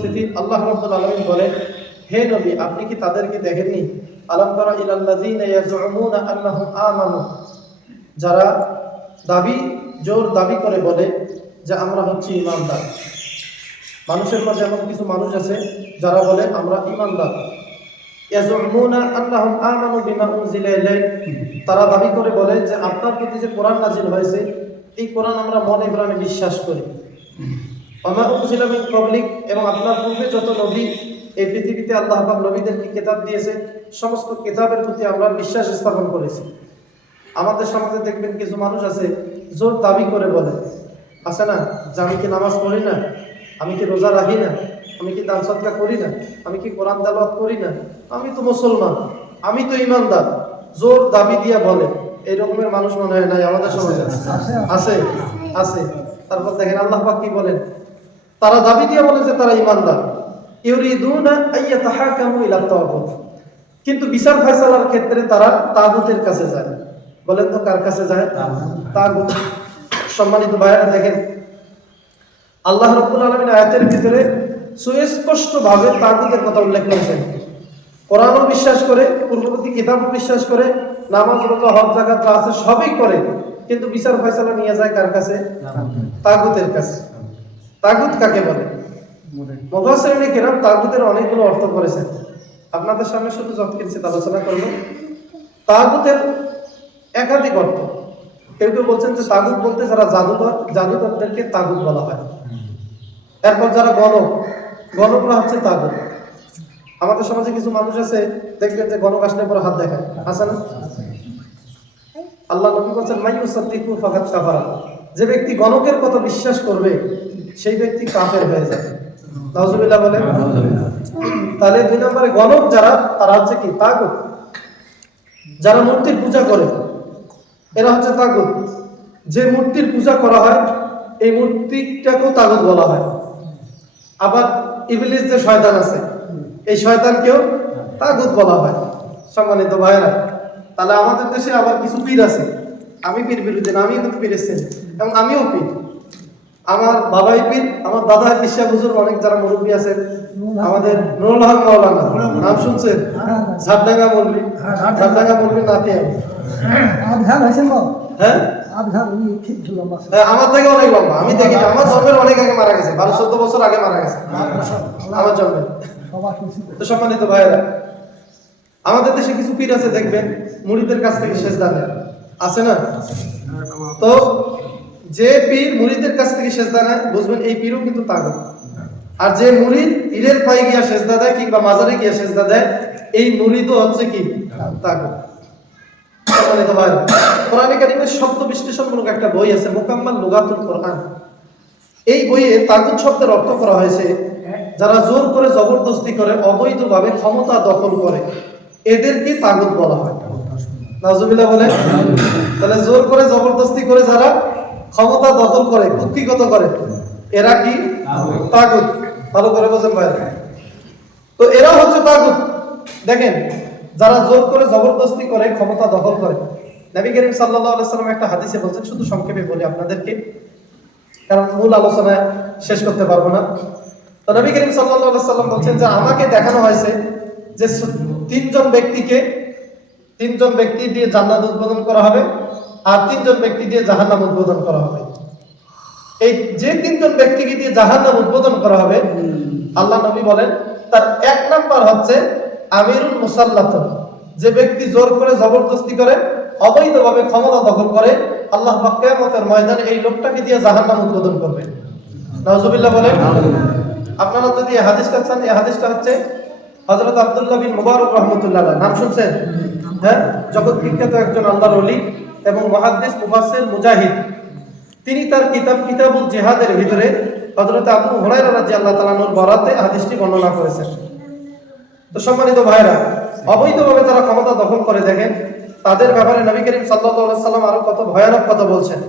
উপস্থিতি আল্লাহ রাব্বুল আলামিন বলেন হে নবী, আপনি কি তাদেরকে দেখেননি? আলাম তারা আন্নাহুম আমানু? যারা দাবি, জোর দাবি করে বলে যে আমরা হচ্ছি ইমানদার। মানুষের মাঝে এমন কিছু মানুষ আছে যারা বলে, আমরা ইমানদার। তারা দাবি করে বলে যে, আপনার প্রতি যে কোরআন নাজিল হয়েছে, এই কোরআন আমরা মনে প্রাণে বিশ্বাস করি। উনজিলা মিন এবং আপনার পূর্বে যত নবী এই পৃথিবীতে আল্লাহ পাক নবীদেরকে কিতাব দিয়েছে সমস্ত কিতাবের প্রতি আমরা বিশ্বাস স্থাপন করেছি। আমাদের সমাজে দেখবেন কিছু মানুষ আছে জোর দাবি করে বলে আছে না যে আমি কি নামাজ পড়ি না? আমি কি রোজা রাখি না? আমি কি দান সৎকা করি না? আমি কি কোরআন দাবাত করি না? আমি তো মুসলমান আমি তো ইমানদার। জোর দাবি দিয়া বলে। এই রকমের মানুষ মনে হয় নাই আমাদের সমাজে। আছে আছে। তারপর দেখেন আল্লাহ পাক কি বলেন? তারা দাবি দিয়ে বলে যে তারা ইমানদার। কিন্তু বিচার ফয়সালার ক্ষেত্রে তারা তাগুতের কাছে যায়। বলেন তো কার কাছে যায়? তাগুত। সম্মানিত ভাইয়েরা, দেখেন, আল্লাহ রাব্বুল আলামিন আয়াতের ভিতরে সুস্পষ্ট ভাবে তাগুতের কথা উল্লেখ করেছেন। কোরআনও বিশ্বাস করে, পূর্ববর্তী কিতাবও বিশ্বাস করে, নামাজ, রোজা, হজ জাকাত আছে সবই করে, কিন্তু বিচার ফয়সালা নিয়ে যায় কার কাছে? তাগুতের কাছে। তাগুত কাকে বলে? মুফাসসিরিনে কেরাম তাগুতের অনেকগুলো অর্থ করেছেন। আপনাদের সামনে শুধু যত কিঞ্চিত আলোচনা করব। তাগুতের একাধিক অর্থ। কেউ কেউ বলছেন যে তাগুত বলতে যারা জাদুঘর জাদুঘরদেরকে তাগুত বলা হয়। এরপর যারা গণক গণকরা হচ্ছে তাগুত। আমাদের সমাজে কিছু মানুষ আছে দেখবেন যে গণক আসলে পরে হাত দেখায়। আছে না? আল্লাহ নবী বলছেন মাইয়ুসাদ্দিকু ফাকাত কাফারা যে ব্যক্তি গণকের কথা বিশ্বাস করবে সেই ব্যক্তি কাফের হয়ে যাবে। নাউজুবিল্লাহ বলেন। তাহলে দুই নম্বরে গণক যারা তারা হচ্ছে কি? তাগুত। যারা মূর্তির পূজা করে এরা হচ্ছে তাগুত। যে মূর্তির পূজা করা হয় এই মূর্তিটাকেও তাগুত বলা হয়। আবার ইবলিস যে শয়তান আছে এই শয়তানকেও তাগুত বলা হয়। সম্মানিত ভাইয়েরা তাহলে আমাদের দেশে আবার কিছু পীর আছে। আমি পীর বিরুদ্ধে না আমিও কিন্তু পীর এবং আমিও পীর। আমার বাবাই পীর আমার দাদা বিশ্বাস হুজুর অনেক যারা মুরব্বী আছেন আমাদের নুরুল হক মাওলানা নাম শুনছেন? ঝাড়ডাঙ্গা মল্লি ঝাড়ডাঙ্গা মল্লি নাতি আমি হ্যাঁ। হ্যাঁ, আমার থেকে অনেক লম্বা আমি দেখি আমার জন্মের অনেক আগে মারা গেছে বারো চোদ্দ বছর আগে মারা গেছে। আমার জন্মের তো। সম্মানিত ভাইয়েরা আমাদের দেশে কিছু পীর আছে দেখবেন মুড়িদের কাছ থেকে শেষ দানে আছে না? তো যে পীর মুরিদের কাছ থেকে শেষ দানে বুঝবেন এই পীরও কিন্তু তাগত আর যে মুড়িদ পীরের পায়ে গিয়া সেজদা দেয় কিংবা মাজারে গিয়া সেজদা দেয়, এই মুড়িদও হচ্ছে কি? তাগত ভাই শব্দ একটা বই আছে, মোকাম্মাল এই বইয়ে করা হয়েছে, যারা জোর করে জবরদস্তি করে, অবৈধভাবে ক্ষমতা দখল করে, এদেরকে তাগুত বলা হয়। নাজুবিল্লাহ বলে? তাহলে জোর করে জবরদস্তি করে যারা ক্ষমতা দখল করে কুক্ষিগত করে, এরা কি? তাগুত। ভালো করে বোঝেন ভাই তো এরা হচ্ছে তাগুত। দেখেন, যারা জোর করে জবরদস্তি করে, ক্ষমতা দখল করে, নবী করিম সাল্লাল্লাহু আলাইহি সাল্লাম একটা হাদিসে বলছেন, শুধু সংক্ষেপে বলি আপনাদেরকে, কারণ মূল আলোচনায় শেষ করতে পারব না। তো নবী করিম সাল্লাল্লাহু আলাইহি সাল্লাম বলছেন যে, আমাকে দেখানো হয়েছে যে তিনজন ব্যক্তিকে তিনজন ব্যক্তি দিয়ে জান্নাত উদ্বোধন করা হবে আর তিনজন ব্যক্তি দিয়ে জাহান্নাম উদ্বোধন করা হবে। এই যে তিনজন ব্যক্তিকে দিয়ে জাহান্নাম উদ্বোধন করা হবে, আল্লাহ নবী বলেন, তার এক নাম্বার হচ্ছে আমিরুল মুসাল্লাত। যে ব্যক্তি জোর করে জবরদস্তি করে, অবৈধভাবে ক্ষমতা দখল করে, আল্লাহ কিয়ামতের ময়দানে এই লোকটাকে দিয়ে জাহান্নাম উদ্বোধন করবে। নাউজুবিল্লাহ বলেন, আপনারা যদি এই হাদিসটা চান এই হাদিসটা হচ্ছে হযরত আব্দুল্লাহ বিন মুবারক রাহমাতুল্লাহ নাম শুনছেন? হ্যাঁ জগৎ বিখ্যাত একজন আল্লাহর ওলি এবং মুহাদ্দিস মুফাসসির মুজাহিদ, তিনি তার কিতাব কিতাবুল জেহাদের ভিতরে হযরত আবু হুরায়রা রাদিয়াল্লাহু আল্লাহ নূর বরাতে হাদিসটি বর্ণনা করেছেন। তো সম্মানিত ভাইরা অবৈধভাবে তারা ক্ষমতা দখল করে দেখেন, তাদের ব্যাপারে নবী করিম আলাইহি সাল্লাম আরও কত ভয়ানক কথা বলছেন।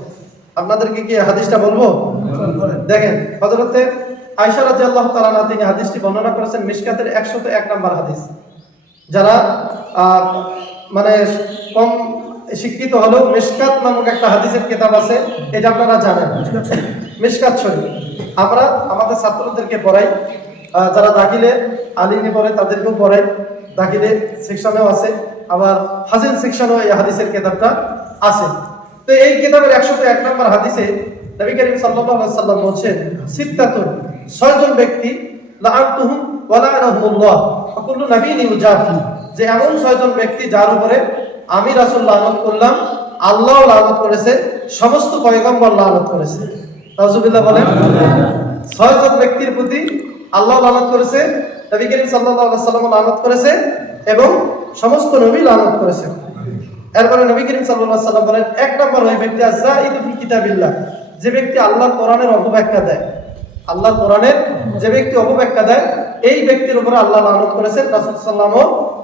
আপনাদেরকে কি হাদিসটা বলব? দেখেন, হযরতে আয়েশা রাদিয়াল্লাহু তাআলা আনহা তিনি হাদিসটি বর্ণনা করেছেন মিশকাতের 101 নম্বর হাদিস, যারা মানে কম শিক্ষিত হলেও মিশকাত নামক একটা হাদিসের কিতাব আছে, এটা আপনারা জানেন। মিশকাত শরীফ। আমরা আমাদের ছাত্রদেরকে পড়াই। যারা দাখিলে আলিমে পড়ে তাদেরকেও পড়াই। দাখিলে সেকশনেও আছে, আবার ফাজিল সেকশনেও এই হাদিসের কিতাবটা আছে। তো এই কিতাবের একশো এক নম্বর হাদিসে নবী করিম আলাইহি সাল্লাম বলছেন, সিত্তাতুন, ছয়জন ব্যক্তি, লাআনতুহুম ওয়া লাআনাহুমুল্লাহ কুল্লু যে এমন ছয়জন ব্যক্তি যার উপরে আমি রাসূল লানত করলাম আল্লাহ লানত করেছে, সমস্ত পয়গম্বর লানত করেছে। বলেন, ছয়জন ব্যক্তির প্রতি আল্লাহ লানত করেছে, নবী করিম আলাইহি সাল্লাম লানত করেছে এবং সমস্ত নবী লানত করেছে। এরপরে নবী করিম আলাইহি সাল্লাম বলেন, এক নম্বর ওই ব্যক্তি আযাইদু ফি কিতাবিল্লাহ। যে ব্যক্তি আল্লাহর কোরআনের অপব্যাখ্যা দেয়, আল্লাহর কোরআনের যে ব্যক্তি অপব্যাখ্যা দেয়, এই ব্যক্তির উপরে আল্লাহ লানত করেছেন রাসূল সাল্লাল্লাহু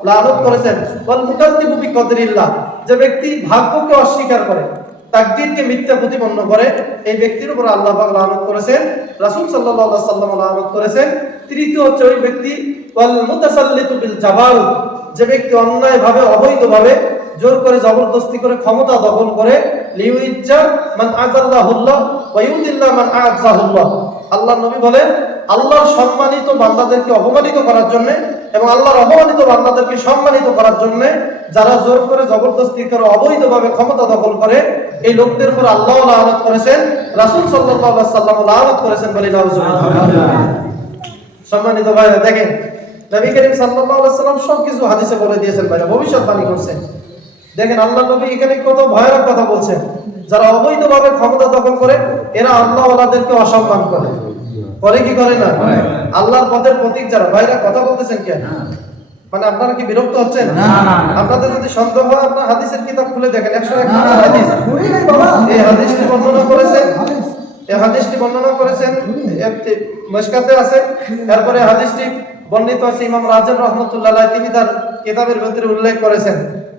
লানত করেছেন। যে ব্যক্তি ভাগ্যকে অস্বীকার করে, তাকদীরকে মিথ্যা প্রতিপন্ন করে, এই ব্যক্তির উপর আল্লাহ লানত করেছেন, রাসূল আলাইহি সাল্লাম লানত করেছেন। তৃতীয় হচ্ছে ওই ব্যক্তি জাবাল, যে ব্যক্তি অন্যায়ভাবে, অবৈধভাবে জোর করে জবরদস্তি করে ক্ষমতা দখল করে, লিউইজ্জা মান আযাল্লাহুল্লাহ ওয়া ইউযিল্লা মান আযাহুল্লাহ আল্লাহ নবী বলেন আল্লাহর সম্মানিত বান্দাদেরকে অপমানিত করার জন্য এবং আল্লাহর অপমানিত বান্দাদেরকে সম্মানিত করার জন্য যারা জোর করে জবরদস্তি করে, অবৈধভাবে ক্ষমতা দখল করে, এই লোকদের উপর আল্লাহ লানত করেছেন, রাসূল আলাইহি সাল্লাম লানত করেছেন বলে সম্মানিত ভাইরা, দেখেন, নবী করিম সাল্লাম সবকিছু হাদিসে বলে দিয়েছেন ভাইরা, ভবিষ্যৎবাণী করছেন। দেখেন, আল্লাহ নবী এখানে কত ভয়ানক কথা বলছেন। যারা অবৈধভাবে ক্ষমতা দখল করে, এরা আল্লাহ ওয়ালাদেরকে অসম্মান করে। করে কি করে না? আল্লাহর পথের প্রতীক যারা। ভাইরা কথা বলতেছেন কেন? মানে আপনারা কি বিরক্ত হচ্ছেন। আপনাদের যদি সন্দেহ হয় আপনার হাদিসের কিতাব খুলে দেখেন। একশো এক হাদিস। এই হাদিসটি বর্ণনা করেছেন। এই হাদিসটি বর্ণনা করেছেন। মশকাতে আছে। তারপরে হাদিসটি বর্ণিত আছে ইমাম রাজেন রহমতুল্লাহ তিনি তার কিতাবের ভিতরে উল্লেখ করেছেন।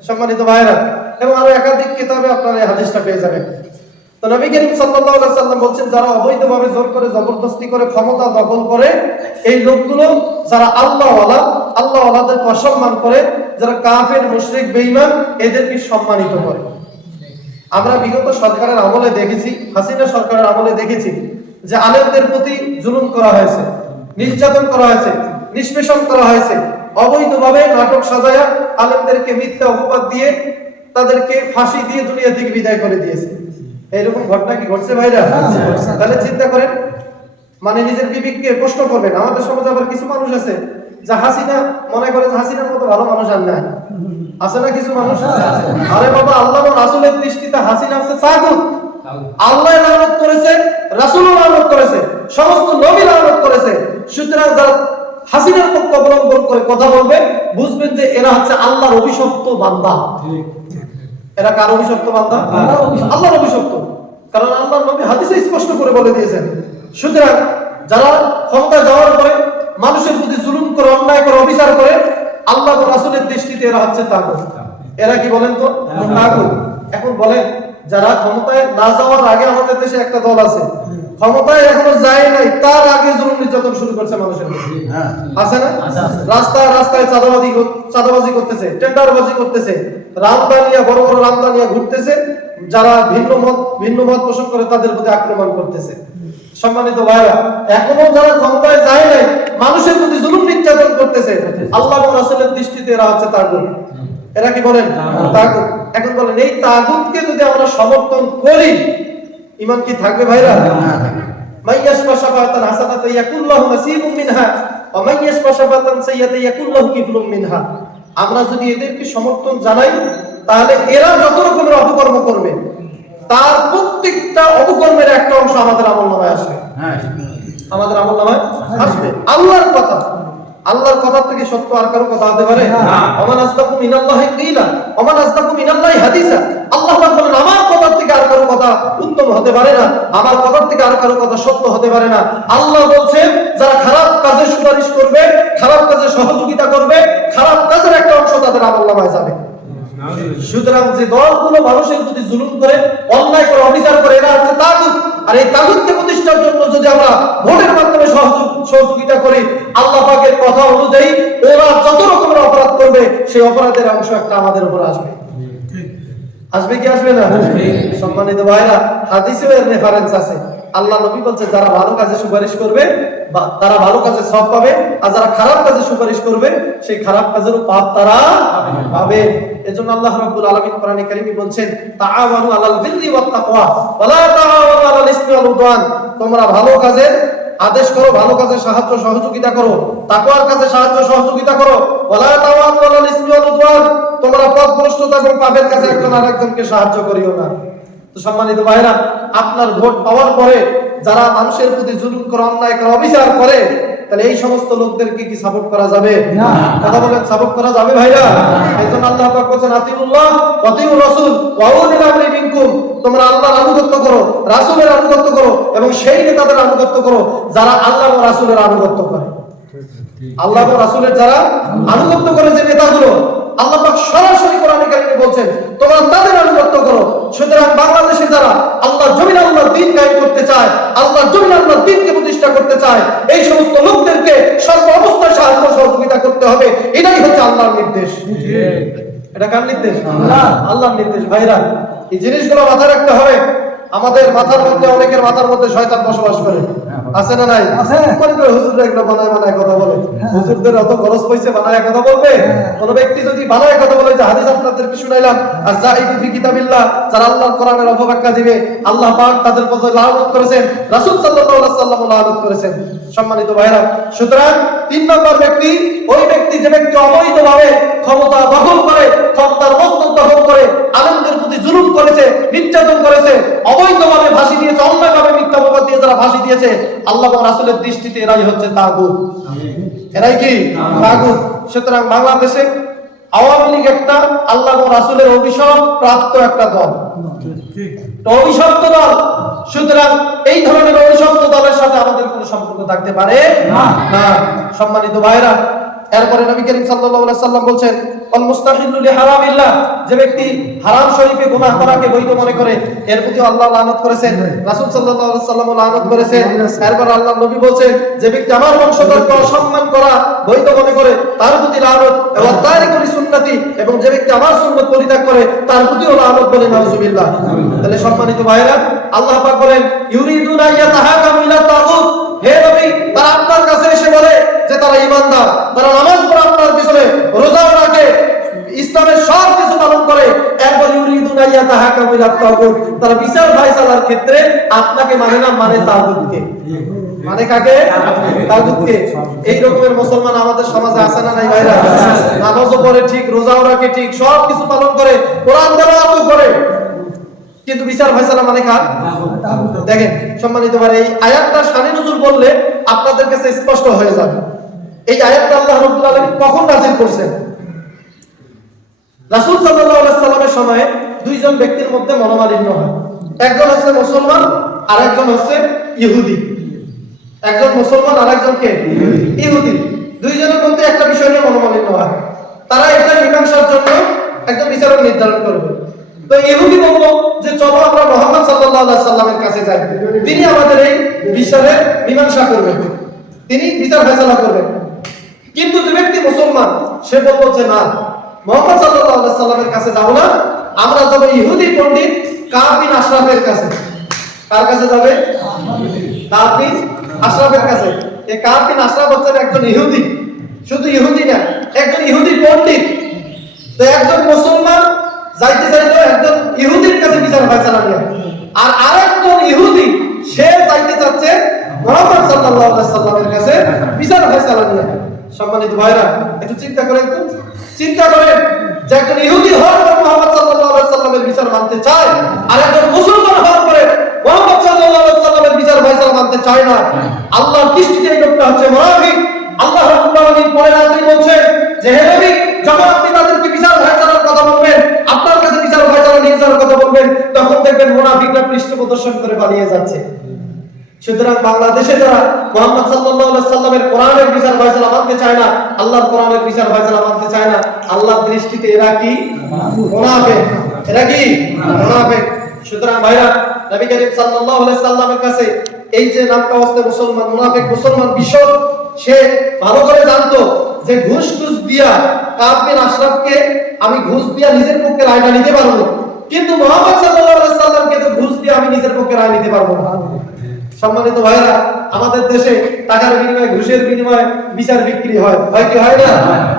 সম্মানিত ভাইরা এবং আরও একাধিক কিতাবে আপনারা এই হাদিসটা পেয়ে যাবেন। তো নবী করিম সাল্লাম বলছেন, যারা অবৈধভাবে জোর করে, জবরদস্তি করে, ক্ষমতা দখল করে, এই লোকগুলো যারা অসম্মান করে, যারা কাফের, মুশরিক, বেঈমান, এদেরকে সম্মানিত করে। আমরা বিগত সরকারের আমলে দেখেছি, হাসিনা সরকারের আমলে দেখেছি, যে আলেমদের প্রতি জুলুম করা হয়েছে, নির্যাতন করা হয়েছে, নিষ্পেষণ করা হয়েছে, অবৈধভাবে নাটক সাজায়া আলেমদেরকে মিথ্যা অপবাদ দিয়ে তাদেরকে ফাঁসি দিয়ে দুনিয়া থেকে বিদায় করে দিয়েছে। এইরকম ঘটনা কি ঘটছে ভাইরা? তাহলে চিন্তা করেন মানে নিজের বিবেককে প্রশ্ন করবেন। আমাদের সমাজে আবার কিছু মানুষ আছে যা হাসিনা মনে করে যে হাসিনার মতো ভালো মানুষ আর নাই। আছে না কিছু মানুষ? আরে বাবা আল্লাহ রাসূলের দৃষ্টিতে হাসিনা আছে সাগুত আল্লাহ লানত করেছে রাসূল লানত করেছে সমস্ত নবী লানত করেছে। সুতরাং যারা হাসিনার পক্ষ অবলম্বন করে কথা বলবে বুঝবেন যে এরা হচ্ছে আল্লাহর অভিশপ্ত বান্দা। এরা কার অভিশপ্ত বান্দা? আল্লাহর অভিশপ্ত। কারণ আল্লাহর নবী হাদিসে স্পষ্ট করে বলে দিয়েছেন সুতরাং যারা ক্ষমতা যাওয়ার পরে মানুষের প্রতি জুলুম করে অন্যায় করে অবিচার করে আল্লাহ রাসুলের রাসূলের দৃষ্টিতে এরা হচ্ছে তাগুত। এরা কি বলেন তো? তাগুত। এখন বলেন যারা ক্ষমতায় না যাওয়ার আগে আমাদের দেশে একটা দল আছে। ক্ষমতায় এখনও যায় নাই তার আগে জুলুম নির্যাতন শুরু করছে মানুষের আছে না? রাস্তায় রাস্তায় চাঁদাবাজি চাঁদাবাজি করতেছে টেন্ডারবাজি করতেছে রামদানিয়া বড় বড় রামদানিয়া ঘুরতেছে যারা ভিন্ন মত ভিন্ন মত পোষণ করে তাদের প্রতি আক্রমণ করতেছে। সম্মানিত ভাইরা এখনও যারা ক্ষমতায় যায় নাই মানুষের প্রতি জুলুম নির্যাতন করতেছে। আল্লাহ রাসূলের দৃষ্টিতে এরা হচ্ছে তাগুত এরা কি বলেন? এখন বলেন এই তাগুতকে যদি আমরা সমর্থন করি ইমান কি থাকবে ভাইরা? মাইয়াস হাসানাত ইয়াকুল্লাহু মিনহা মাইয়াস সাইয়াত ইয়াকুল্লাহু কিফলুম মিনহা। আমরা যদি এদেরকে সমর্থন জানাই তাহলে এরা যত রকমের অপকর্ম করবে তার প্রত্যেকটা অপকর্মের একটা অংশ আমাদের আমল নামায় আসবে। আমাদের আমল নামায় আসবে। আল্লাহর কথা। আল্লাহর কথা থেকে সত্য আর কারও কথা হতে পারে? অমান আস্তাকু মিনাল্লাহি কিলা অমান আস্তাকু মিনাল্লাহি হাদিসা। আল্লাহ পাক বলেন আমার কথার থেকে আর কারও কথা উত্তম হতে পারে না। আমার কথার থেকে আর কারও কথা সত্য হতে পারে না। আল্লাহ বলছেন যারা খারাপ কাজে সুপারিশ করবে খারাপ কাজে সহযোগিতা করবে খারাপ কাজের একটা অংশ তাদের আমল নামায় যাবে। সুতরাং যে দলগুলো মানুষের প্রতি জুলুম করে অন্যায় করে অবিচার করে এরা হচ্ছে তাগুত। আর এই তাগুতকে প্রতিষ্ঠার জন্য যদি আমরা ভোটের মাধ্যমে সহযোগিতা করি, আল্লাহ পাকের কথা অনুযায়ী ওরা যত রকমের অপরাধ করবে, সেই অপরাধের অংশ একটা আমাদের উপর আসবে। আসবে কি আসবে না? সম্মানিত ভাইরা, হাদিসেও এর রেফারেন্স আছে। আল্লাহ নবী বলছে, যারা ভালো কাজে সুপারিশ করবে বা তারা ভালো কাজে সব পাবে, আর যারা খারাপ কাজে সুপারিশ করবে, সেই খারাপ কাজেরও পাপ তারা পাবে। এজন্য আল্লাহ রাব্বুল আলামিন কোরআনে কারীমে বলছেন, তাআওয়ানু আলাল বিররি ওয়াত তাকওয়া, ওয়ালা তাআওয়ানু আলাল ইসমি ওয়াল উদওয়ান। তোমরা ভালো কাজের আদেশ করো, ভালো কাজে সাহায্য সহযোগিতা করো, তাকওয়ার কাছে সাহায্য সহযোগিতা করো, ওয়ালা তাআওয়ানু আলাল ইসমি ওয়াল উদওয়ান। তোমরা পথভ্রষ্টতা এবং পাপের কাছে একজন আরেকজনকে সাহায্য করিও না। তো সম্মানিত ভাইরা, আপনার ভোট পাওয়ার পরে যারা মানুষের প্রতি জুলুম করে, অন্যায় করে, অবিচার করে তাহলে এই সমস্ত লোকদেরকে কি সাপোর্ট করা যাবে? না। কথা বলেন সাপোর্ট করা যাবে ভাইরা? এই জন্য আল্লাহ পাক বলেন আতিউল্লাহ আতিউর রাসূল ওয়া উলিল আমরি মিনকুম তোমরা আল্লাহর আনুগত্য করো রাসূলের আনুগত্য করো এবং সেই নেতাদের আনুগত্য করো যারা আল্লাহ ও রাসূলের আনুগত্য করে। আল্লাহ ও রাসূলের যারা আনুগত্য করে যে নেতাগুলো আল্লাহ পাক সরাসরি কোরআনে কারিমে বলছেন তোমরা তাদের আনুগত্য করো। সুতরাং বাংলাদেশে যারা আল্লাহ জমিন আল্লাহর দিন কায়েম করতে চায় আল্লাহ জমিন আল্লাহর দিনকে প্রতিষ্ঠা করতে চায় এই সমস্ত লোকদেরকে সর্ব অবস্থায় সাহায্য সহযোগিতা করতে হবে। এটাই হচ্ছে আল্লাহর নির্দেশ। এটা কার নির্দেশ? আল্লাহ। আল্লাহর নির্দেশ ভাইরা। এই জিনিসগুলো মাথায় রাখতে হবে। আমাদের মাথার মধ্যে অনেকের মাথার মধ্যে শয়তান বসবাস করে। আছে না নাই? আছে। করে হুজুররা এগুলো বানায় বানায় কথা বলে। হুজুরদের অত খরচ পয়সা বানায় কথা বলবে? কোন ব্যক্তি যদি বানায় কথা বলে যে হাদিস আপনাদেরকে শুনাইলাম আর ফি কিতাবিল্লাহ যারা আল্লাহর কোরআনের অপব্যাখ্যা দিবে আল্লাহ পাক তাদের প্রতি লানত করেছেন রাসূল সাল্লাল্লাহু আলাইহি সাল্লাম লানত করেছেন। সম্মানিত ভাইরা সুতরাং তিন নম্বর ব্যক্তি ওই ব্যক্তি যে ব্যক্তি অবৈধভাবে ক্ষমতা দখল করে ক্ষমতার মস্তক দখল করে আনন্দের প্রতি জুলুম করেছে নির্যাতন করেছে অবৈধভাবে ফাঁসি দিয়েছে অন্যায়ভাবে মিথ্যা অপবাদ দিয়ে যারা ফাঁসি দিয়েছে আল্লাহ রাসুলের দৃষ্টিতে এরাই হচ্ছে তাগুত এরাই কি? তাগুত সুতরাং বাংলাদেশে আওয়ামী লীগ একটা আল্লাহ রাসুলের অভিশাপ প্রাপ্ত একটা দল। তো অভিশপ্ত দল। সুতরাং এই ধরনের অভিশপ্ত দলের সাথে আমাদের কোনো সম্পর্ক থাকতে পারে। না। সম্মানিত ভাইরা এরপরে নবী করিম সাল্লাল্লাহু আলাইহি সাল্লাম বলছেন অল মুস্তাহিল্লু লিহারামিল্লাহ যে ব্যক্তি হারাম শরীফে গুনাহ করাকে বৈধ মনে করে, এর প্রতি আল্লাহ লানত করেছেন, রাসূল সাল্লাল্লাহু আলাইহি সাল্লাম লানত করেছেন। এরপর আল্লাহ নবী বলছেন, যে ব্যক্তি আমার বংশধরকে অসম্মান করা বৈধ মনে করে, তার প্রতি লানত এবং তারিকুল সুন্নতি এবং যে ব্যক্তি আমার সুন্নাত পরিত্যাগ করে, তার প্রতিও লানত বলে নাউজুবিল্লাহ। তাহলে সম্মানিত ভাইরা আল্লাহ পাক বলেন, ইউরিদুনা ইয়াতাহাকামু ইলা তাগুত হে নবী তারা আপনার কাছে এসে বলে যে তারা ইমানদার তারা নামাজ পড়ে আপনার পিছনে রোজাও রাখে ইসলামের সব কিছু পালন করে একবার বিচার ফায়সালার ক্ষেত্রে আপনাকে মানে না মানে তাগুতকে। মানে কাকে? তাগুতকে। এই রকমের মুসলমান আমাদের সমাজে আছে না নাই ভাইরা? নামাজও পড়ে ঠিক, রোজাও রাখে ঠিক সব কিছু পালন করে, কোরআন তেলাওয়াতও করে। কিন্তু বিচার ফয়সালা মানে দেখেন, সম্মানিত ভাই, এই আয়াতটা বললে আপনাদের কাছে স্পষ্ট হয়ে যাবে। এই আয়াতটা আল্লাহ রাব্বুল আলামিন কখন নাযিল করছেন? রাসূল আলাইহি সাল্লামের সময়ে দুইজন ব্যক্তির মধ্যে মনোমালিন্য হয়। একজন হচ্ছে মুসলমান আর একজন হচ্ছে ইহুদি। একজন মুসলমান আর একজন কে? ইহুদি। দুইজনের মধ্যে একটা বিষয় নিয়ে মনোমালিন্য হয়। তারা এটা মীমাংসার জন্য একজন বিচারক নির্ধারণ করবে। তো ইহুদি বলল যে, চলো আমরা মোহাম্মদ আলাইহি সাল্লামের কাছে যাই। তিনি আমাদের এই বিচারের মীমাংসা করবেন। তিনি বিচার ফয়সালা করবেন। কিন্তু যে ব্যক্তি মুসলমান, সে বলল যে, না। মোহাম্মদ সাল্লাল্লাহু আলাইহি সাল্লামের কাছে যাব না। আমরা যাব ইহুদি পণ্ডিত কাব বিন আশরাফের কাছে। কার কাছে যাবে? কাব বিন আশরাফের কাছে। এই কাব বিন আশরাফ হচ্ছেন একজন ইহুদি। শুধু ইহুদি না, একজন ইহুদি পণ্ডিত। তো একজন মুসলমান, যাইতে চাইলো একজন ইহুদির কাছে বিচার ফয়সালা নিয়ে আর আরেকজন ইহুদি, সে যাইতে চাচ্ছে মুহাম্মদ সাল্লাল্লাহু আলাইহি সাল্লামের কাছে বিচার ফয়সালা নিয়ে সম্মানিত ভাইরা, একটু চিন্তা করেন তো চিন্তা করেন যে একজন ইহুদি হওয়ার পর মুহাম্মদ সাল্লাল্লাহু আলাইহি সাল্লামের বিচার মানতে চায়, আর একজন মুসলমান হওয়ার পরে মুহাম্মদ সাল্লাল্লাহু আলাইহি সাল্লামের বিচার ফয়সালা মানতে চায় না। আল্লাহর দৃষ্টিতে এই লোকটা হচ্ছে মুনাফিক। আল্লাহ রাব্বুল আলামিন পরে বলছেন যে, হে নবী, যখন আপনি তাদেরকে বিচার ফয়সালার কথা বলবেন, আপনার কাছে বিচার ফয়সালা নিয়ে যাওয়ার কথা বলবেন, তখন দেখবেন মুনাফিকরা পৃষ্ঠ প্রদর্শন করে পালিয়ে যাচ্ছে। সুতরাং বাংলাদেশে যারা মোহাম্মদ সাল্লাল্লাহু আলাইহি সাল্লামের কোরআনের বিচার ফয়সালা মানতে চায় না আল্লাহর কোরআনের বিচার ফয়সালা মানতে চায় না আল্লাহর দৃষ্টিতে এরা কি? মুনাফিক। এরা কি? মুনাফিক। সুতরাং ভাইরা নবী করিম সাল্লাল্লাহু আলাইহি সাল্লামের কাছে এই যে নামটা হচ্ছে মুসলমান মুনাফিক মুসলমান বিশ্বর সে ভালো করে জানতো যে ঘুষ টুস দিয়া কাব বিন আশরাফকে আমি ঘুষ দিয়া নিজের পক্ষে রায়টা নিতে পারব। কিন্তু মোহাম্মদ সাল্লাল্লাহু আলাইহি সাল্লামকে তো ঘুষ দিয়ে আমি নিজের পক্ষে রায় নিতে পারব না। সম্মানিত ভাইরা আমাদের দেশে টাকার বিনিময়ে ঘুষের বিনিময়ে বিচার বিক্রি হয়। হয় কি হয় না?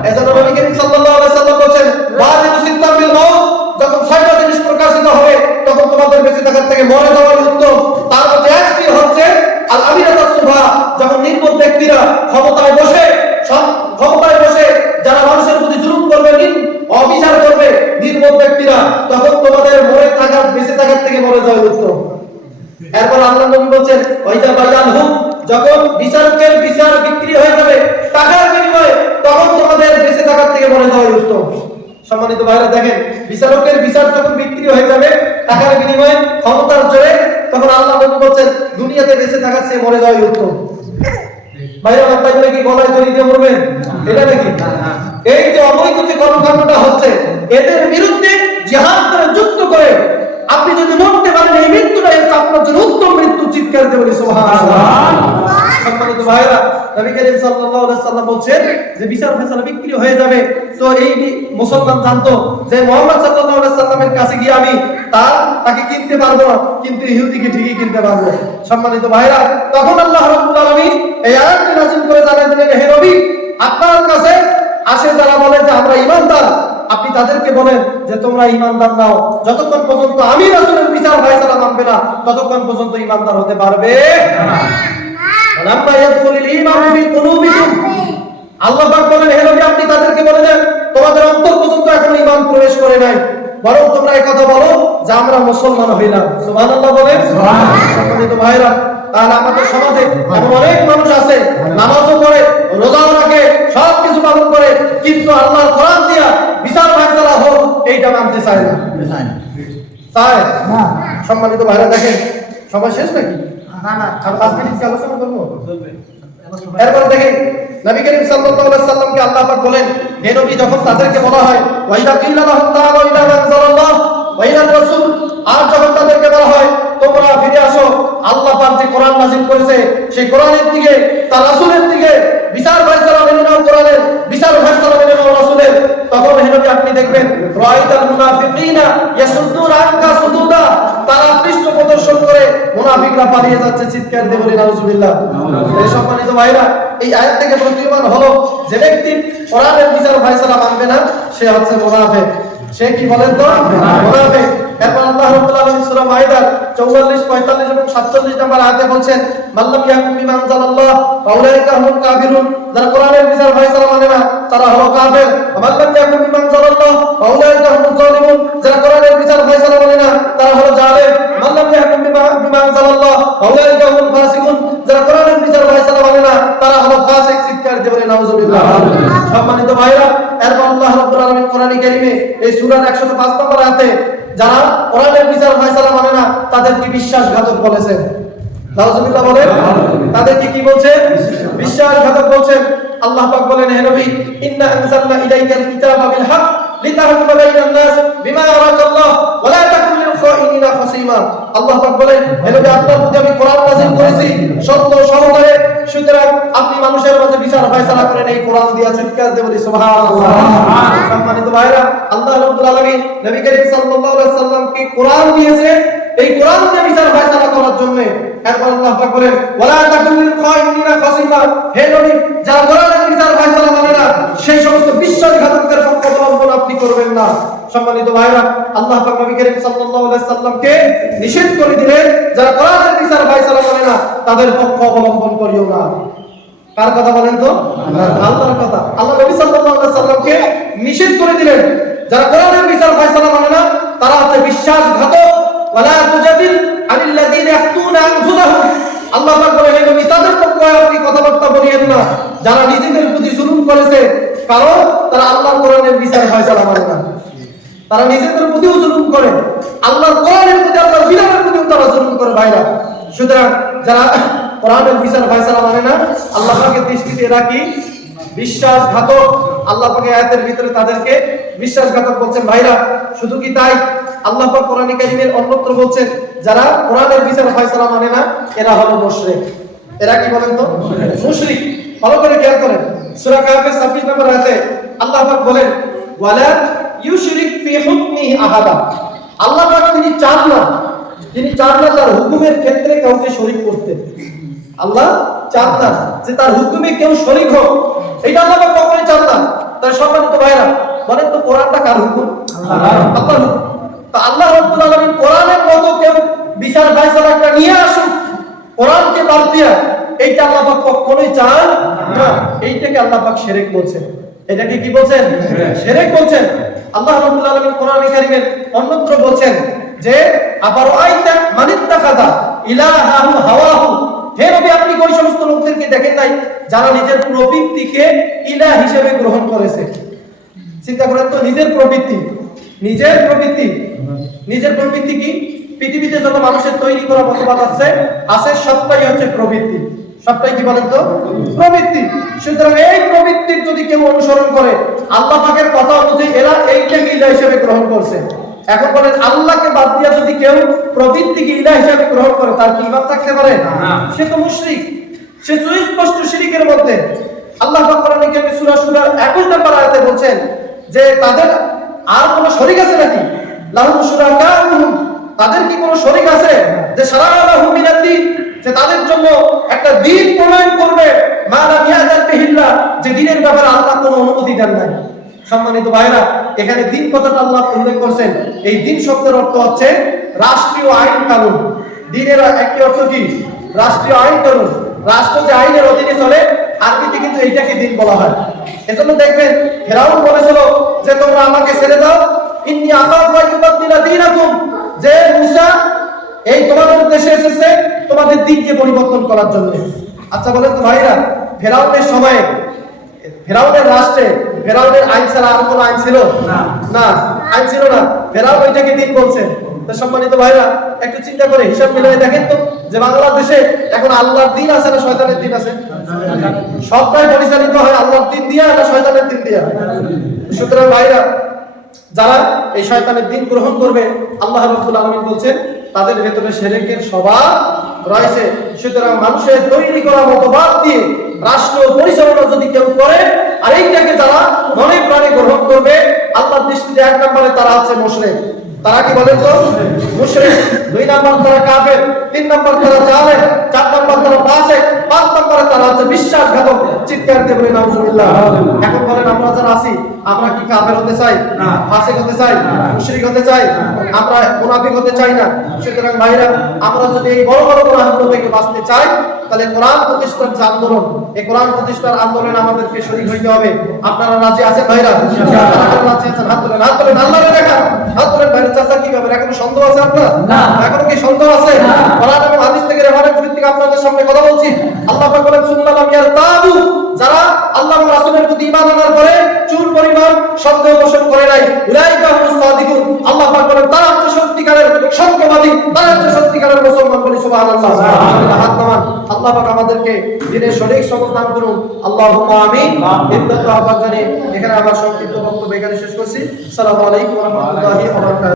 এজন্য নবী করিম সাল্লাল্লাহু আলাইহি সাল্লাম বলেন বাদিন সিদ্দাম বিল মাউত যখন ছয়টা জিনিস প্রকাশিত হবে তখন তোমাদের বেঁচে থাকার থেকে মরে যাওয়াই উত্তম। তার মধ্যে একটি হচ্ছে আল আমিরাত সুভা যখন নির্বোধ ব্যক্তিরা ক্ষমতায় বসে সব ক্ষমতায় বসে যারা মানুষের প্রতি জুলুম করবে অবিচার করবে নির্বোধ ব্যক্তিরা তখন তোমাদের মরে থাকার বেঁচে থাকার থেকে মরে যাওয়াই উত্তম। এরপর আল্লাহ নবী বলছেন ওইটা বাজান হুম যখন বিচারকের বিচার বিক্রি হয়ে যাবে, টাকার বিনিময়ে তখন তোমাদের বেঁচে থাকার থেকে মরে যাওয়াই উত্তম সম্মানিত ভাইরা, দেখেন, বিচারকের বিচার যখন বিক্রি হয়ে যাবে, টাকার বিনিময়ে ক্ষমতার জোরে, তখন আল্লাহ নবী বলছেন, দুনিয়াতে বেঁচে থাকার চেয়ে মরে যাওয়াই উত্তম ভাইরা আমার ভাইরা কি গলায় দড়ি দিয়ে মরবেন? এটা নাকি? এই যে অবৈধ যে কর্মকাণ্ডটা হচ্ছে, এদের বিরুদ্ধে জিহাদ করে যুদ্ধ করে আপনি যদি মরতে পারেন এই মৃত্যুটা হচ্ছে আপনার জন্য উত্তম মৃত্যু চিৎকার দিয়ে বলি সম্মানিত ভাইরা নবী করিম সাল্লাল্লাহু আলাইহি সাল্লাম বলছেন যে বিচার ফয়সালা বিক্রি হয়ে যাবে। তো এই মুসলমান জানতো যে মুহাম্মদ সাল্লাল্লাহু আলাইহি সাল্লামের কাছে গিয়ে আমি তার তাকে কিনতে পারব না কিন্তু ইহুদিকে ঠিকই কিনতে পারব। সম্মানিত ভাইরা তখন আল্লাহ রাব্বুল আলামিন এই আয়াতটি নাযিল করে জানিয়ে দিলেন হে নবী আপনার কাছে আসে যারা বলে যে আমরা ইমানদার আপনি তাদেরকে বলেন যে তোমরা ইমানদার নাও। যতক্ষণ পর্যন্ত আমি রাসূলের বিচার ফয়সালা মানবে না, ততক্ষণ পর্যন্ত ইমানদার হতে পারবে আল্লাহ বলেন, হে নবী, আপনি তাদেরকে বলে দেন তোমাদের অন্তর পর্যন্ত এখন ঈমান প্রবেশ করে নাই। বরং তোমরা কথা বলো যে, আমরা মুসলমান হইলাম। সম্মানিত ভাইরা, তাহলে আমাদের সমাজে এমন অনেক মানুষ আছে, নামাজও পড়ে, রোজাও রাখে সব কিছু পালন করে, কিন্তু আল্লাহর কোরআন দিয়া বিচার ফায়সালা হোক এইটা মানতে চায় না। চায় না। সম্মানিত ভাইরা দেখেন সময় শেষ নাকি? না না আর পাঁচ মিনিট কি আলোচনা করব। এরপর দেখেন নবী করিম সাল্লাল্লাহু আলাইহি সাল্লামকে আল্লাহ পাক বলেন হে নবী যখন তাদেরকে বলা হয় ওয়াইদা কিলা লাহুম তাআলা ইলা মানজালাল্লাহ ওয়া রাসূল, আর যখন তাদেরকে বলা হয়, তোমরা ফিরে আসো, আল্লাহ পাক যে কোরআন নাযিল করেছে, সেই কোরআনের দিকে, তার রাসূলের দিকে বিচার ফয়সালা মেনে নাও কোরআনের বিচার ফয়সালা মেনে নাও রাসূলের। তখন হে আপনি দেখবেন, রাআইতাল মুনাফিকিনা ইয়াসুদ্দুনা আনকা সুদুদা, তারা পৃষ্ঠ প্রদর্শন করে, মুনাফিকরা পালিয়ে যাচ্ছে চিৎকার দিয়ে বলি, নাউজুবিল্লাহ। এই সম্মানিত ভাইরা, এই আয়াত থেকে প্রতীয়মান হলো, যে ব্যক্তি কোরআনের বিচার ফয়সালা মানবে না, সে হচ্ছে মুনাফিক। সে কি বলেন তো? মুনাফিক এরপর আল্লাহ রাব্বুল আলামিন সূরা মাইদার 44 45 এবং 47 নম্বর আয়াতে বলছেন মাল্লাম ইয়াকুম বিমা আনজালাল্লাহ ফাউলাইকা হুমুল কাফিরুন। যারা কোরআনের বিচার ফয়সালা মানে না তারা হলো কাফের। মাল্লাম ইয়াকুম বিমা আনজালাল্লাহ ফাউলাইকা হুমুল জালিমুন যারা কোরআনের বিচার ফয়সালা মানে না তারা হলো জালেম। মাল্লাম ইয়াকুম বিমা বিমা আনজালাল্লাহ ফাউলাইকা হুমুল ফাসিকুন। যারা কোরআনের বিচার ফয়সালা মানে না তারা হলো ফাসিক দিয়ে বলে নাউজুবিল্লাহ। সম্মানিত ভাইরা এরপর আল্লাহ রাব্বুল আলামিন কোরআনে কারিমে এই সূরার 105 নম্বর আয়াতে যারা কোরআনের বিচার ফয়সালা মানে না তাদেরকে বিশ্বাসঘাতক বলেছেন? নাউজুবিল্লাহ বলেন। তাদেরকে কি বলছে বিশ্বাসঘাতক। বলছেন। আল্লাহ পাক বলেন হে নবী ইন্না আনজালনা ইলাইকাল কিতাবা বিল হক লিতাহকুমা বাইনান নাস বিমা আরাকাল্লাহ ওয়া লা খাসিমা আল্লাহ পাক বলেন, হে নবী, আপনার প্রতি আমি কোরআন নাযিল করেছি। সত্য সহকারে, সুতরাং আপনি মানুষের মাঝে বিচার ফয়সালা করেন, এই কোরআন দিয়া চিৎকার দিয়ে বলি, সুবহানাল্লাহ। সম্মানিত ভাইরা আল্লাহ রাব্বুল আলামিন নবী করিম সাল্লাল্লাহু আলাইহি সাল্লামকে কোরআন দিয়েছে, এই কোরআন দিয়ে বিচার ফয়সালা করার জন্য এরপর আল্লাহ পাক বলেন, ওয়ালা তাকুলিল খাইনিনা খাসিমা। হে নবী, যারা কোরআনের বিচার ফয়সালা মানে না, সেই সমস্ত বিশ্বাসঘাতকদের পক্ষ অবলম্বন আপনি করবেন না। সম্মানিত ভাইরা আল্লাহ পাক নবী করিম সাল্লাল্লাহু আলাইহি সাল্লামকে নিষেধ করে দিলেন যারা কোরআনের বিচার ফয়সালা মানে না তাদের পক্ষ অবলম্বন করিও না। কার কথা বলেন তো? আল্লাহর কথা। আল্লাহ নবী সাল্লাল্লাহু আলাইহি সাল্লামকে নিষেধ করে দিলেন যারা কোরআনের বিচার ফয়সালা মানে না তারা হচ্ছে বিশ্বাসঘাতক। ওয়ালা তুজাদিল আনিল্লাযীনা ইয়াফতুনা আনফুসাহুম। আল্লাহ পাক বলে হে নবী তাদের পক্ষে আপনি কথাবার্তা বলিয়েন না। যারা নিজেদের প্রতি জুলুম করেছে কারণ তারা আল্লাহর কোরআনের বিচার ফয়সালা মানে না। তারা নিজেদের প্রতিও জুলুম করে। আল্লাহর কোরআনের প্রতি, আল্লাহর বিধানের প্রতিও তারা জুলুম করে ভাইরা। সুতরাং যারা কোরআনের বিচার ফয়সালা মানে না, আল্লাহ পাকের দৃষ্টিতে কি? বিশ্বাসঘাতক। আল্লাহ পাকের আয়াতের ভিতরে তাদেরকে বিশ্বাসঘাতক বলছেন ভাইরা। শুধু কি তাই? আল্লাহ পাক কোরআন কারীমের অন্যত্র বলছেন, যারা কোরআনের বিচার ফয়সালা মানে না, এরা হলো মুশরিক। এরা কি বলেন তো? মুশরিক। ভালো করে খেয়াল করেন। সূরা কাহফের 26 নম্বর আয়াতে আল্লাহ পাক বলেন, ওয়ালা ইউশরিক আহাদা। আল্লাহ তিনি চান না তিনি চান না তার হুকুমের ক্ষেত্রে কাউকে শরিক করতে আল্লাহ চান না যে তার হুকুমে কেউ শরিক হোক এটা আল্লাহ কখনোই চান না তাই সম্মানিত ভাইরা বলেন তো কোরআনটা কার হুকুম? আল্লাহর হুকুম। তা আল্লাহ রাব্বুল আলামিন কোরআনের মতো কেউ বিচার ফয়সালা নিয়ে আসুক কোরআনকে বাদ দিয়া এইটা আল্লাহ পাক কখনোই চান না। এইটাকে আল্লাহ পাক শিরক বলছেন। এটাকে কি বলছেন? শিরক বলছেন। আল্লাহ রাব্বুল আলামিন কোরআনে কারীমের অন্যত্র বলছেন যে আবার আইতা মানিত্তাখাদা ইলাহাহু হাওয়াহু। হে নবী আপনি কোন সমস্ত লোকদেরকে দেখেন নাই যারা নিজের প্রবৃত্তিকে ইলাহ হিসেবে গ্রহণ করেছে? চিন্তা করেন তো নিজের প্রবৃত্তি। নিজের প্রবৃত্তি। নিজের প্রবৃত্তি কি? পৃথিবীতে যত মানুষের তৈরি করা মতবাদ আছে আছে সবটাই হচ্ছে প্রবৃত্তি। সবটাই কি বলেন তো? প্রবৃত্তি। সুতরাং এই প্রবৃত্তির যদি কেউ অনুসরণ করে আল্লাহ পাকের কথা অনুযায়ী এরা এইটাকে ইলা হিসেবে গ্রহণ করছে। এখন বলেন আল্লাহকে বাদ দিয়া যদি কেউ প্রবৃত্তিকে ইলা হিসেবে গ্রহণ করে তার কি ইমান থাকতে পারে? সে তো মুশরিক। সে সুস্পষ্ট শিরিকের মধ্যে। আল্লাহ পাক কোরআনে কারিমে সূরা সূরা 21 নম্বর আয়াতে বলছেন যে তাদের আর কোন শরীক আছে নাকি? লাহুম শুরাকাহুম তাদের কি কোনো শরীক আছে? যে সারালাহু মিনাদ্দিন যে তাদের জন্য একটা দিন প্রণয়ন করবে মা লা ইয়াদান বিহিল্লাহ যে দিনের ব্যাপারে আল্লাহ কোনো অনুমতি দেন নাই। সম্মানিত ভাইরা, এখানে দিন কথাটা আল্লাহ উল্লেখ করছেন? এই দিন শব্দের অর্থ হচ্ছে রাষ্ট্রীয় আইন কানুন। দিনের একটি অর্থ কি? রাষ্ট্রীয় আইন কানুন। রাষ্ট্র যে আইনের অধীনে চলে, আরবিতে কিন্তু এইটাকে দিন বলা হয়। এজন্য দেখবেন, ফেরাউন বলেছিল যে, তোমরা আমাকে ছেড়ে দাও। ইন্নি আখাফু আন ইউবাদদিলা দীনাকুম। যে মুসা এই তোমাদের দেশে এসেছে তোমাদের দিনকে পরিবর্তন করার জন্য। আচ্ছা বলেন তো ভাইরা ফেরাউনের সময়ে ফেরাউনের রাষ্ট্রে ফেরাউনের আইন ছাড়া আর কোনো আইন ছিল? না। আইন ছিল না। ফেরাউন ওইটাকে দিন বলছেন তো সম্মানিত ভাইরা একটু চিন্তা করে হিসাব মিলিয়ে দেখেন তো যে বাংলাদেশে এখন আল্লাহর দিন আছে না শয়তানের দিন আছে? সবটাই পরিচালিত হয় আল্লাহর দিন দিয়া না শয়তানের দিন দিয়া? সুতরাং ভাইরা যারা এই শয়তানের দিন গ্রহণ করবে আল্লাহ রাব্বুল আলামিন বলছেন তাদের ভেতরে সেরেকের স্বভাব রয়েছে। সুতরাং মানুষের তৈরি করা মতবাদ দিয়ে রাষ্ট্র পরিচালনা যদি কেউ করে, আর এইটাকে তারা মনে প্রাণে গ্রহণ করবে, আল্লাহর দৃষ্টিতে এক নম্বরে তারা আছে মুসলিম তারা কি বলেন তো? মুসলিম দুই নম্বর তারা কাফের, তিন নম্বর তারা চালে চার নম্বর তারা ফাসিক। পাঁচ নম্বরে তারা হচ্ছে বিশ্বাসঘাতক। চিৎকার দিয়ে বলে নাউজুবিল্লাহ। এখন বলেন আমরা যারা আছি আমরা কি কাফের হতে চাই? ফাসিক হতে চাই? মুশরিক হতে চাই? আমরা মুনাফিক হতে চাই না। সুতরাং ভাইরা আমরা যদি এই বড় বড় গুনাহগুলো থেকে বাঁচতে চাই তাহলে কোরআন প্রতিষ্ঠার যে আন্দোলন এই কোরআন প্রতিষ্ঠার আন্দোলনে আমাদেরকে শরীক হইতে হবে। আপনারা রাজি আছেন ভাইরা? রাজি আছেন? হাত তোলেন হাত তোলেন আল্লাহরে দেখা হাত তোলেন ভাইরা চাচা কি ব্যাপার? এখনও সন্দেহ আছে আপনার? না। এখনও কি সন্দেহ আছে? কোরআন এবং হাদিস থেকে রেফারেন্স ভিত্তিক আপনাদের সামনে কথা বলছি। আল্লাহ পাক বলেন যারা আল্লাহ রাসূলের প্রতি ঈমান আনার পরে চুল পরিমাণ সন্দেহ পোষণ করে নাই উলাইকা সাদিকুন। আল্লাহ পাক বলেন তারা হচ্ছে সত্যিকারের সত্যবাদী তারা হচ্ছে সত্যিকারের মুসলমান বলি সুবহানাল্লাহ। হাত নামান। আল্লাহ পাক আমাদেরকে দিনের সঠিক সবক দান করুন। আল্লাহুম্মা আমিন। আহ্বান জানিয়ে এখানে আমার সংক্ষিপ্ত বক্তব্য এখানে শেষ করছি। আসসালামু আলাইকুম ওয়া রাহমাতুল্লাহি ওয়া বারাকাতুহু।